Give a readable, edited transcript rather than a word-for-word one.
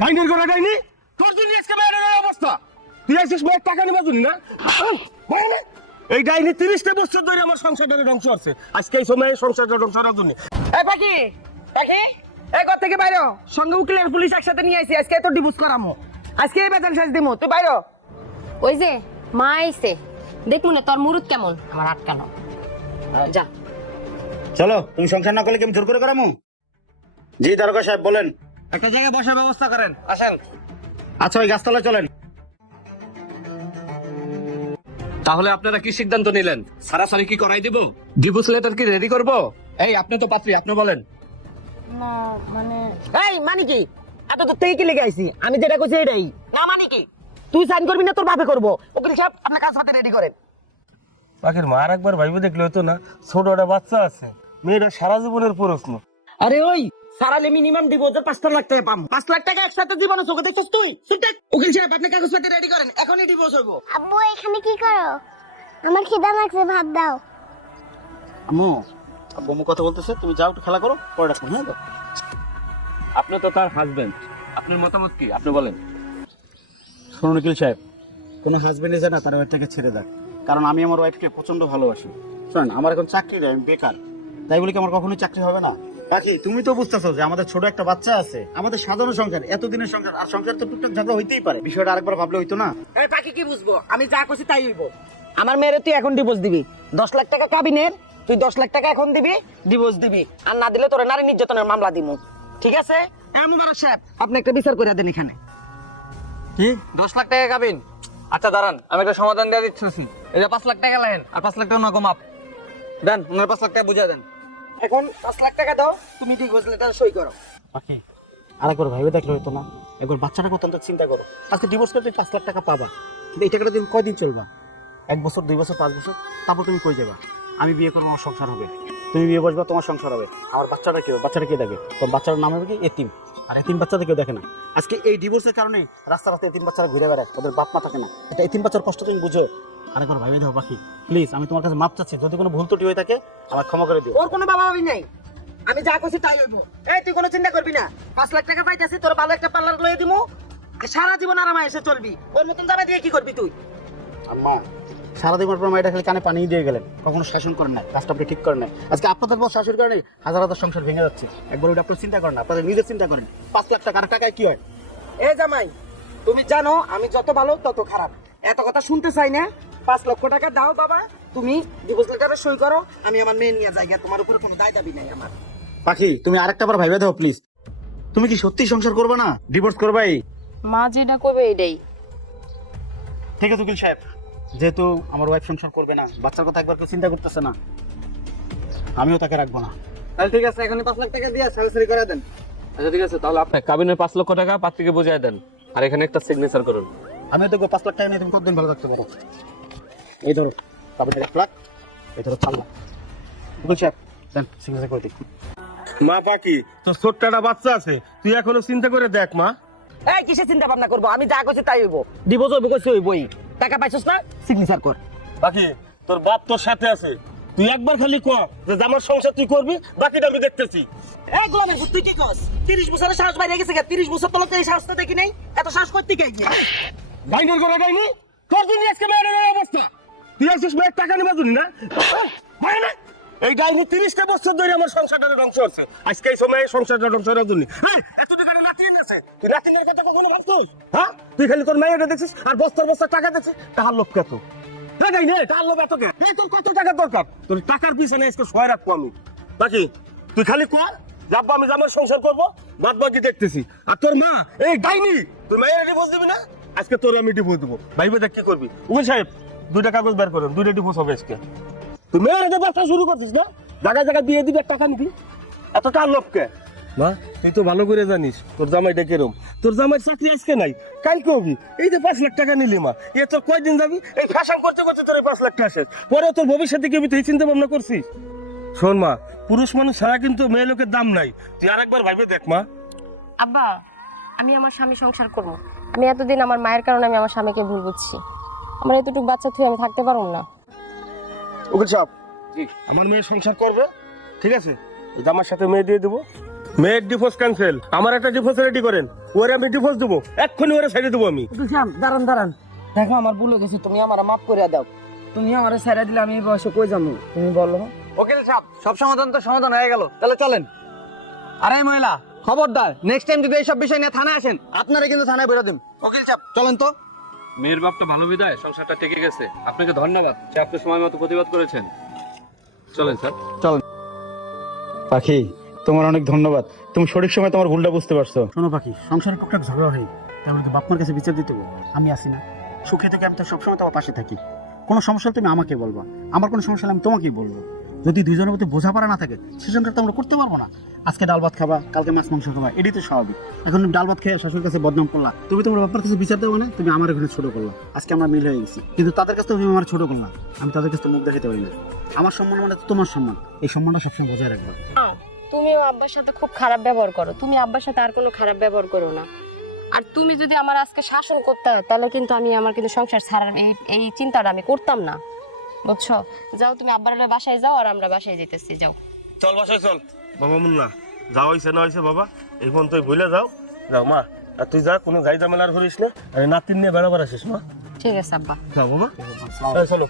ডাইনির ঘরে ডাইনি তোর জন্য আজকে মেয়ের অবস্থা। তুই আসিস মেয়ের টাকা নিবা জন্য না? এই ডাইনি 30টা বছর ধরে আমার সংসারটা ধ্বংস হচ্ছে, আজকে এই সময় সংসারটা ধ্বংস হওয়ার জন্য। এই পাখি পাখি এই ঘর থেকে বাইরে হ। সঙ্গে উকিল আর পুলিশ একসাথে নিয়ে আইছি, আজকে তো ডিভোর্স করামো, আজকে এই বেতন শেষ দিমু, তুই বাইরে হ। ওই যে মা আইছে, দেখমু না তোর মুরুদ কেমন। আমার আটকানো যা। চলো, তুমি সংসার না করলে কি আমি জোর করে করামু? জি দারোগা সাহেব বলেন। একটা জায়গায় বসার ব্যবস্থা করেন, আসেন। আচ্ছা, ওই গাছতলায় চলেন। তাহলে আপনারা কি সিদ্ধান্ত নিলেন? সারাসারি কি করাই দিব? ডিভোর্স লেটার কি রেডি করব? এই আপনি তো পাত্রী, আপনি বলেন। না মানে এই মানে কি? এত তো তুই কি লেগে আইছি? আমি যেটা কইছি এটাই না, মানে কি? তুই সাইন করবি না তোর বাপে করবো? উকিল সাহেব আপনি কাজ পাতে রেডি করেন। পাখির মা আর একবার ভাইবে দেখলে হতো না, ছোট একটা বাচ্চা আছে, মেয়েটা সারা জীবনের প্রশ্ন। আরে ওই সারালে মিনিমাম ডিভোর্সের 5 লাখ টাকা পাম। 5 লাখ টাকা একসাথে জীবনে চোখে দেখছিস তুই? উকিল সাহেব আপনি কাগজপত্র রেডি করেন, এখনই ডিভোর্স হইব। আব্বু এখানে কি করো? আমার খিদা লাগছে, ভাত দাও। আম্মু, আব্বু আম্মু কথা বলতেছে, তুমি যাও একটু খেলা করো, পরে রাখো। হ্যাঁ, আপনি তো তার হাজবেন্ড, আপনার মতামত কি আপনি বলেন। শুনুন উকিল সাহেব, কোনো হাজবেন্ডে যায় না তার ওয়াইফটাকে ছেড়ে দেয়, কারণ আমি আমার ওয়াইফকে প্রচন্ড ভালোবাসি। শোনেন, আমার এখন চাকরি নেই, আমি বেকার, তাই বলে কি আমার কখনোই চাকরি হবে না? বাকি তুমি তো বুঝতেছো যে আমাদের ছোট একটা বাচ্চা আছে, আমাদের সাধারণ সংসার, এতদিনের সংসার, আর সংসার তো টুকটাক ঝগড়া হইতেই পারে, বিষয়টা আরেকবার ভাবলে হইতো না? এই পাখি কি বুঝবো? আমি যা কইছি তাই হইব। আমার মেয়েরে তুই এখন ডিভোর্স দিবি, 10 লাখ টাকা কাবিনের, তুই 10 লাখ টাকা এখন দিবি, ডিভোর্স দিবি, আর না দিলে তোর নারী নির্যাতনের মামলা দিমু, ঠিক আছে? মুবারক সাহেব আপনি একটা বিচার করে দেন এখানে। কি 10 লাখ টাকা কাবিন? আচ্ছা দাঁড়ান, আমি একটা সমাধান দিয়ে দিচ্ছি। এই যে 5 লাখ টাকা লাগেন, আর 5 লাখ টাকা না কমাপ দেন, ওনার 5 লাখ টাকা বুঝিয়ে দেন। এখন 5 লাখ টাকা দাও, তুমি ডিভোর্স লেটার সই করো। বাকি আরেকবার ভাইবে দেখলে হইতো না? একবার বাচ্চাটা কত চিন্তা করো, আজকে ডিভোর্স করে তুমি 5 লাখ টাকা পাবা, কিন্তু এই টাকাটা তুমি কয়দিন চলবা? 1 বছর, 2 বছর, 5 বছর, তারপর তুমি কই যাবা? আমি বিয়ে করবো, আমার সংসার হবে, তুমি বিয়ে বসবা, তোমার সংসার হবে, আমার বাচ্চাটা কি হবে? বাচ্চাটা কে দেখে? তোমার বাচ্চার নাম হবে কি এতিম, আর এতিম বাচ্চাটা কেউ দেখে না। আজকে এই ডিভোর্সের কারণে রাস্তা রাস্তায় এতিম বাচ্চারা ঘুরে বেড়ায়, ওদের বাপ মা থাকে না। এটা এতিম বাচ্চার কষ্ট তুমি বুঝো। আরেকবার ভাইবে দাও বাকি, প্লিজ, আমি তোমার কাছে মাপ চাচ্ছি, যদি কোনো ভুল ত্রুটি হয়ে থাকে আমার ক্ষমা করে দিও। ওর কোনো বাবা ভাবি নাই, আমি যা কইছি তাই হইব। এই তুই কোনো চিন্তা করবি না, 5 লাখ টাকা পাইতাছিস, তোর ভালো একটা পার্লার লয়ে দিমু, আর সারা জীবন আরামে এসে চলবি। ওর মতন জামা দিয়ে কি করবি তুই? আম্মা, সারাদিন পর মাইটা খালি কানে পানি দিয়ে গেলেন, কখনো শাসন করেন না, কাজটা আপনি ঠিক করেন না। আজকে আপনাদের পর শাসন কারণে হাজার হাজার সংসার ভেঙে যাচ্ছে। একবার ওটা আপনার চিন্তা করেন না, আপনাদের নিজের চিন্তা করেন। 5 লাখ টাকা, আর টাকায় কি হয়? এ জামাই, তুমি জানো আমি যত ভালো তত খারাপ, এত কথা শুনতে চাই না। 5 লক্ষ টাকা দাও বাবা, তুমি ডিভোর্স লেটারে সই করো, আমি আমার মেয়ে নিয়ে যাই, তোমার উপরে কোনো দায় দাবি নাই আমার। পাখি, তুমি আরেকটা বার ভাইবে দাও প্লিজ। তুমি কি সত্যি সংসার করবে না? ডিভোর্স করবাই? মা যেটা করবে এটাই। ঠিক আছে উকিল সাহেব, যেহেতু আমার ওয়াইফ সংসার করবে না, বাচ্চার কথা একবার কেউ চিন্তা করতেছে না, আমিও তাকে রাখবো না। তাহলে ঠিক আছে, এখনই 5 লাখ টাকা দিয়ে সারি করে দেন। আচ্ছা ঠিক আছে, তাহলে আপনি কাবিনের 5 লক্ষ টাকা পাত্রীকে বুঝিয়ে দেন, আর এখানে একটা সিগনেচার করুন। আমিও দেখবো 5 লাখ টাকা নিয়ে তুমি কতদিন ভালো থাকতে পারো। এই ধরো কাবিনের 1 লাখ, এই ধরো 4 লাখ। উকিল সাহেব দেন, সিগনেচার করে দিই। মা পাখি, তোর ছোট্ট একটা বাচ্চা আছে, তুই এখনো চিন্তা করে দেখ মা। এই কিসে চিন্তা ভাবনা করবো? আমি যা কইছি তাই হইব, ডিভোর্স হইব কইছি হইবই। টাকা পাইছস না, সিগনেচার কর। পাখি, তোর বাপ তোর সাথে আছে, তুই একবার খালি কর যে আমার সংসার তুই করবি, বাকিটা আমি দেখতেছি। এই গোলামের পুত, তুই কি কস? 30 বছরের সাহস বাইরে গেছে, 30 বছর তো এই সাহসটা দেখি নাই, এত সাহস করতে কে গিয়ে? ডাইনির ঘরে ডাইনি তোর জন্য আজকে মেয়ের এই অবস্থা। তুই আসিস মেয়ের টাকা নিবা জন্য না? হয় না? এই ডাইনি 30টা বছর ধরে আমার সংসারটা ধ্বংস হচ্ছে, আজকে এই সময় সংসারটা ধ্বংস হওয়ার জন্য। হ্যাঁ, এত টাকা লাতিন আছে, তুই লাতিনের কথা কখনো ভাবছিস? হ্যাঁ, তুই খালি তোর মেয়েটা দেখছিস আর বস্তার বস্তা টাকা দেখছিস, তাহার লোভ কত? হ্যাঁ ডাইনি, তাহার লোভ এত কে? এই তোর কত টাকা দরকার? তোর টাকার পিছনে আজকে সহায় রাখবো আমি। বাকি তুই খালি কর, যাবো আমি আমার সংসার করবো, বাদ বাকি দেখতেছি। আর তোর মা এই ডাইনি, তুই মেয়ের ডিভোর্স দিবি না? আজকে তোর আমি ডিভোর্স দেবো, ভাইবে দেখ কি করবি। উকিল সাহেব 2টা কাগজ বের করেন, 2টা ডিভোর্স হবে আজকে। তুই মেয়ের ব্যবসা শুরু করছিস না, জায়গায় জায়গায় দিয়ে দিবি, টাকা নিবি, এত টার লোভ কে? মা তুই তো ভালো করে জানিস তোর জামাইটা কেরম। তোর জামাই চাকরি আজকে নাই, কালকে হবি। এই যে 5 লাখ টাকা নিলি মা, এ তোর কয়দিন যাবি? এই ফ্যাশন করতে করতে তোর 5 লাখ টাকা শেষ, পরে তোর ভবিষ্যতে কি তুই চিন্তা ভাবনা করছিস? শোন মা, পুরুষ মানুষ ছাড়া কিন্তু মেয়ে লোকের দাম নাই, তুই আরেকবার ভাইবে দেখ মা। আব্বা, আমি আমার স্বামী সংসার করব। আমি এতদিন আমার মায়ের কারণে আমি আমার স্বামীকে ভুল বুঝছি। আমার এতটুকু বাচ্চা থুয়ে আমি থাকতে পারবো না। উকিল সাহেব, আমার মেয়ে সংসার করবে, ঠিক আছে? জামার সাথে মেয়ে দিয়ে দেবো, মেয়ের ডিভোর্স ক্যান্সেল, আমার একটা ডিভোর্স রেডি করেন, ওরে আমি ডিভোর্স দেবো, এক্ষুনি ওরে ছেড়ে দেবো আমি। উকিল সাহেব দাঁড়ান দাঁড়ান, দেখো আমার ভুল হয়ে গেছে, তুমি আমার মাফ করে দাও। তুমি আমার ছেড়ে দিলে আমি এই বয়সে কই যাবো তুমি বলো। উকিল সাহেব সব সমাধান তো সমাধান হয়ে গেল, তাহলে চলেন। আরে এই মহিলা, খবরদার নেক্সট টাইম যদি এইসব বিষয় নিয়ে থানায় আসেন, আপনারা কিন্তু থানায় বেরো দিন। উকিল সাহেব চলেন তো। মেয়ের বাপটা ভালো বিদায় সংসারটা টিকে গেছে। আপনাকে ধন্যবাদ যে আপনি সময় মতো প্রতিবাদ করেছেন। চলেন স্যার। পাখি, তোমার অনেক ধন্যবাদ, তুমি সঠিক সময় তোমার ভুলটা বুঝতে পারছো। শোনো পাখি, সংসারে টুকটাক ঝগড়া হয়, তাহলে তো বাপমার কাছে বিচার দিতে হবে। আমি আসি না, সুখে থেকে আমি তো সবসময় তোমার পাশে থাকি। কোনো সমস্যা হলে তুমি আমাকে বলবা, আমার কোনো সমস্যা হলে আমি তোমাকেই বলবো। যদি দুজনের মধ্যে বোঝাপড়া না থাকে সেজন্য তো আমরা করতে পারবো না। আজকে ডাল ভাত খাবা, কালকে মাছ মাংস খাবা, এটাই তো স্বাভাবিক। এখন তুমি ডাল ভাত খেয়ে শাশুড়ির কাছে বদনাম করলা, তুমি তোমার বাবার কাছে বিচার দেবো না, তুমি আমার এখানে ছোট করলা। আজকে আমরা মিল হয়ে গেছি, কিন্তু তাদের কাছে তুমি আমার ছোট করলা, আমি তাদের কাছে মুখ দেখাতে পারি না। আমার সম্মান মানে তো তোমার সম্মান, এই সম্মানটা সবসময় বজায় রাখবা। তুমিও আব্বার সাথে খুব খারাপ ব্যবহার করো, তুমি আব্বার সাথে আর কোনো খারাপ ব্যবহার করো না। আর তুমি যদি আমার আজকে শাসন করতে হয় তাহলে কিন্তু আমি আমার কিন্তু সংসার ছাড়ার এই চিন্তাটা আমি করতাম না, বুঝছো? যাও তুমি আব্বার বাসায় যাও, আর আমরা বাসায় যেতেছি, যাও। চল বাসায় চল। বাবা মুন্না, যা হয়েছে না হয়েছে বাবা, এই ফোন তুই ভুলে যাও। যাও মা, আর তুই যা, কোনো গাই ঝামেলার করিস না, আরে নাতিন নিয়ে বেড়াবার আসিস মা। ঠিক আছে আব্বা। যাও বাবা, চলো।